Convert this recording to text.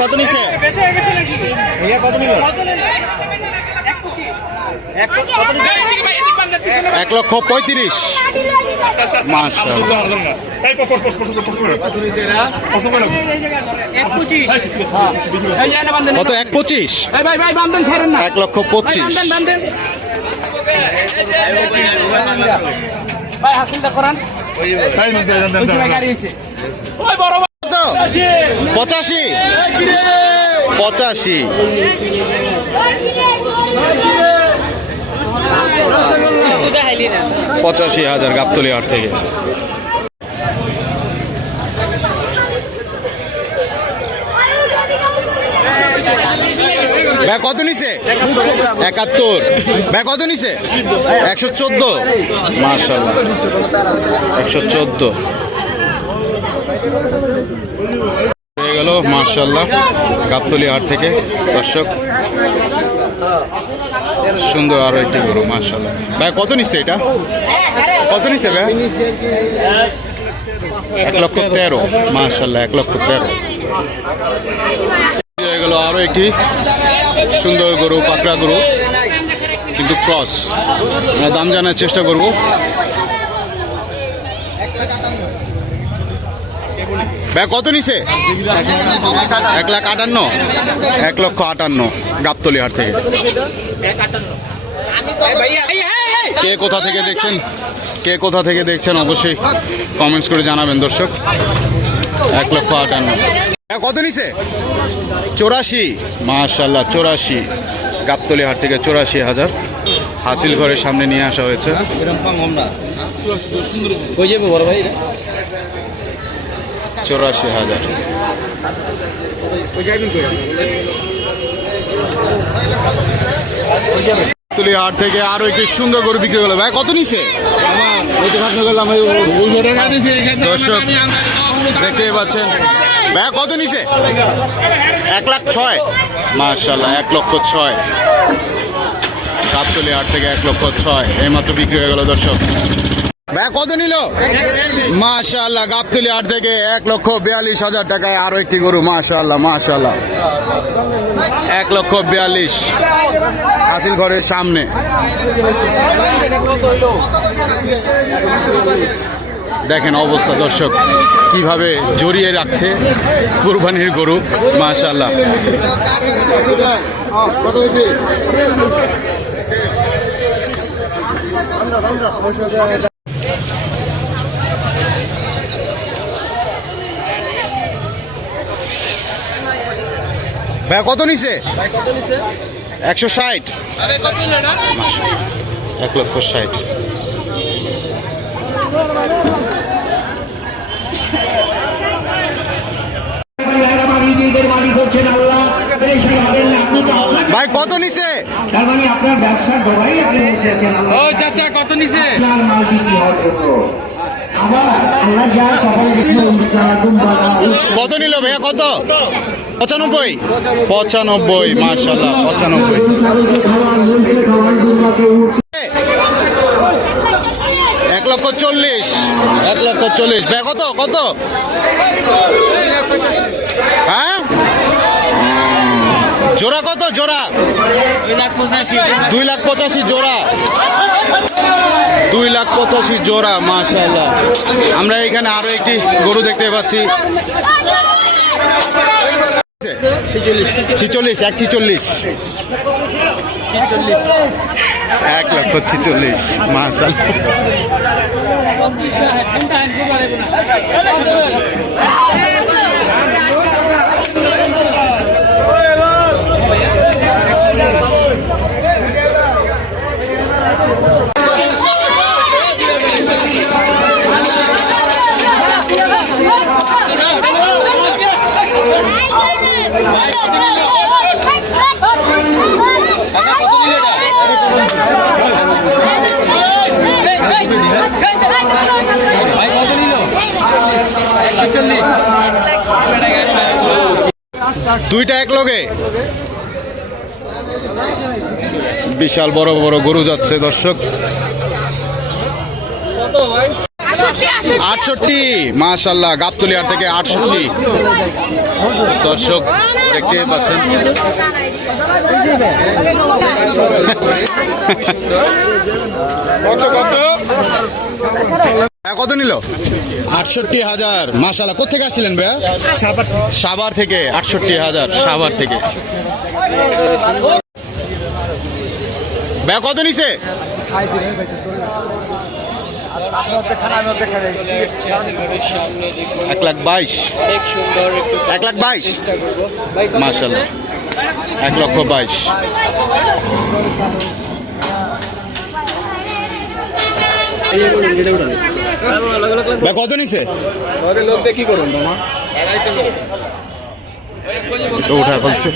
কত নিছে? কত নিল? 1,35,000। কত? 1,25,000। 1,25,000। ভাই হাসিলটা করান। 85। 85। 85,000 গাবতলী হাট থেকে। ভাই কত নিছে? 71। ভাই কত নিছে? 114। মাশাআল্লাহ 114 হয়ে গেল। মাশাআল্লাহ গাবতলী হাট থেকে দর্শক সুন্দর আরো একটি গরু। মাশাআল্লাহ ভাই কত নিচ্ছে এটা? কত নিচ্ছে ভাই? 1,13,000। মাশাআল্লাহ 1,13,000 হয়ে গেল। আরো একটি সুন্দর গরু, পাকড়া গরু কিন্তু ক্রস। দাম জানার চেষ্টা করব। ভাই কত নিছে? 1,58,000। 1,58,000 গাবতলী হাট থেকে। কে কোথা থেকে দেখছেন, কে কোথা থেকে দেখছেন অবশ্যই কমেন্টস করে জানাবেন দর্শক। 1,58,000। কত নিছে? 84। মাশাআল্লাহ 84 গাবতলী হাট থেকে 84,000 হাসিল ঘরের সামনে নিয়ে আসা হয়েছে। 84,000। গাবতলী হাট থেকে আরো একটি সুন্দর গরু বিক্রি হলো। ভাই কত নিছে? দর্শক দেখতে পাচ্ছেন। ভাই কত নিছে? 1,06,000। মাশাআল্লাহ 1,06,000 গাবতলী হাট থেকে 1,06,000 এইমাত্র বিক্রি হয়ে গেল দর্শক। ভাই কত নিল? মাশাআল্লাহ গাবতলী হাট থেকে 1,42,000 টাকায় আরো একটি গরু। মাশাআল্লাহ মাশাআল্লাহ 1,42,000 হাসিল ঘরের সামনে। দেখেন অবস্থা দর্শক কিভাবে জড়িয়ে রাখছে কুরবানির গরু। মাশাআল্লাহ ভাই কত নিছে? 160। 1,60,000। ভাই কত নিছে? ও চাচা কত নিছে? কত নিল ভাইয়া? কত? 95। 95 মাশাআল্লাহ 95। 1,40,000। 1,40,000 ভাই কত? কত? হ্যাঁ জোড়া কত? জোড়া 2,85,000 জোড়া। 2,85,000 জোড়া। মাশাআল্লাহ আমরা এখানে আরো একটি গরু দেখতে পাচ্ছি। 46। 1,46,000। 1,46,000 মাশাআল্লাহ। দুইটা এক লগে বিশাল বড় বড় গরু যাচ্ছে দর্শক। 68 মাশাআল্লাহ গাবতলিয়ার থেকে 68 দর্শক দেখতে পাচ্ছেন কত নিল 68,000 মাশাআল্লাহ কোথেকে আসছিলেন ভাইয়া সাভার থেকে 68,000 সাভার থেকে ভাইয়া কত নিছে 1,22,000 1,22,000 মাশাআল্লাহ 1,22,000 ভাই কত নিছে লোক দিয়ে কি করুন তোমার উঠা বলছে